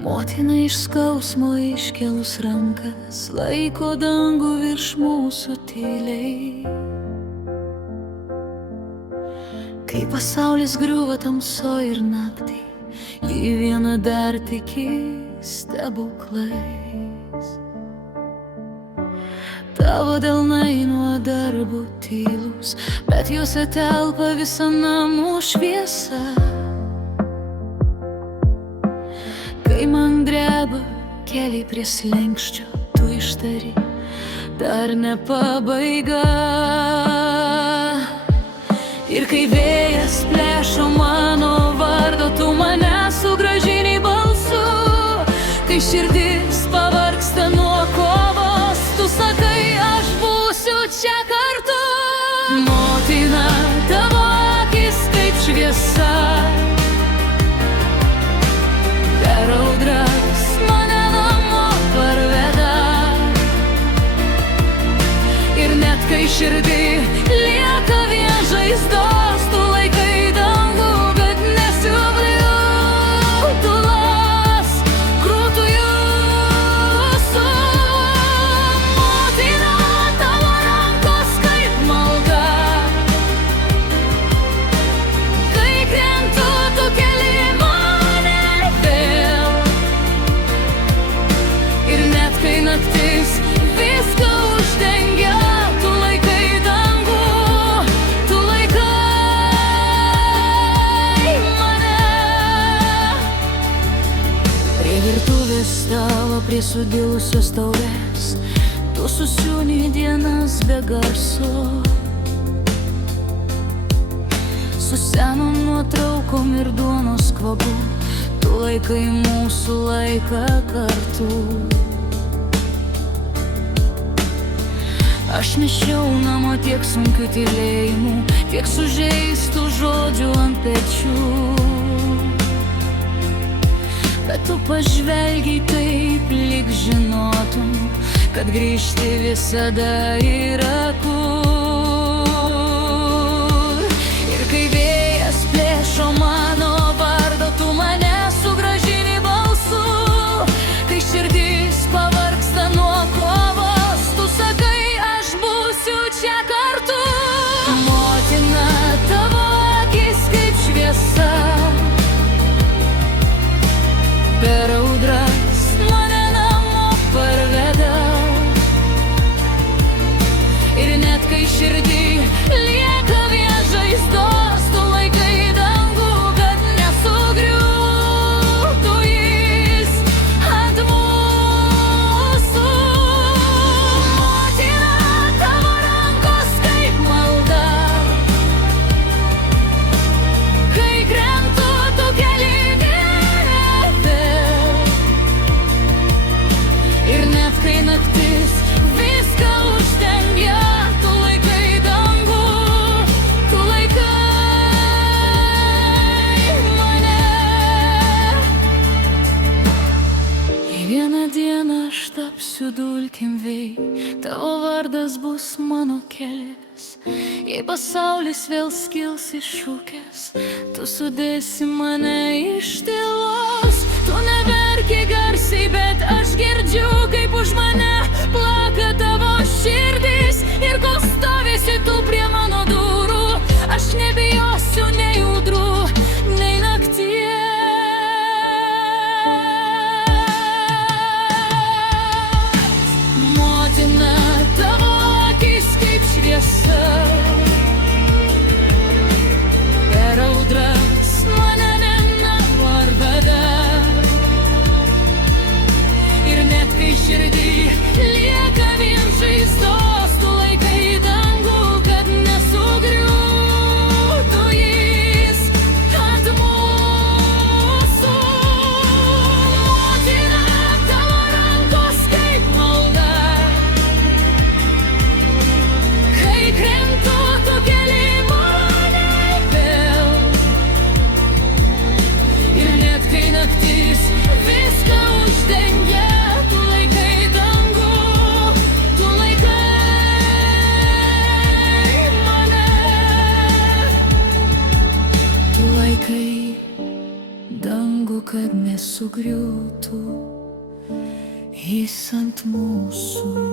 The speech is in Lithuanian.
Motina iš skausmo iškelus rankas laiko dangų virš mūsų tyliai. Kai pasaulis griūva tamsoj ir naktį, ji viena dar tiki stebuklais. Tavo delnai nuo darbų tylus, bet juose telpa visa namų šviesa. Kai man dreba keliai prie slenksčio, tu ištari, dar ne pabaiga. Ir kai vėjas plėšo mano vardą, tu mane sugrąžini balsu. Kai širdis pavargsta nuo kovos, tu sakai, aš būsiu čia kartu. Motina, tavo akis kaip šviesa, per audras mane namo parveda. Ir net kai širdį lieka vien žaizdos, tu laikai dangų, kad nesugriūtų las krūtų jūsų. Motina, tavo rankos kaip malda, kai krentu, tu keli mane vėl. Ir net kai naktis viską uždengia, tu laikai dangų, tu laikai mane. Prie virtuvės stalo, prie sudilusios taurės, tu susiūni dienas be garso. Su senom nuotraukom ir duonos kvapu, tu laikai mūsų laiką kartu. Aš nešiau namo tiek sunkių tylėjimų, tiek sužeistų žodžių ant pečių. Bet tu pažvelgiai taip, lyg žinotum, kad grįžti visada yra kur. Ir kai vėjas plėšo mano vardą, tu mane sugrąžini balsu. Kai širdis pavargsta nuo kovos, tu sakai, aš būsiu čia kartu. Motina, tavo akis kaip šviesa, per audras mane namo parveda. Ir net kai širdį lieka vien žaizdos, tu laikai dangų, kad nesugriūtų jis ant mūsų. Motina, tavo rankos kaip malda, kai krentu, tu keli mane vėl. Ir net kai naktis viską uždengia, tu laikai dangų, tu laikai mane. Į vieną dieną aš tapsiu dulkim vėjai, tavo vardas bus mano kelias. Jei pasaulis vėl skils iššūkęs, tu sudėsi mane iš tylos. Tu neverki garsiai, bet aš girdžiu, kaip už mane plaka tavo širdis. Ir kol stovėsi tu prie mano durų, aš nebijosiu nei audrų, nei nakties. Motina, tavo akis kaip šviesa, per audras mane nenuvarveda. Ir net kai širdį lieka vien žaizdos, tu laikai dangų, kad nesugriūtų jis ant mūsų. Motina, tavo rankos kaip malda, kai krentu, tu keli mane vėl. Ir net kai naktis viską uždengia, tu laikai dangų, tu laikai mane. Tu laikai dangų, kad nesugriūtų jis ant mūsų.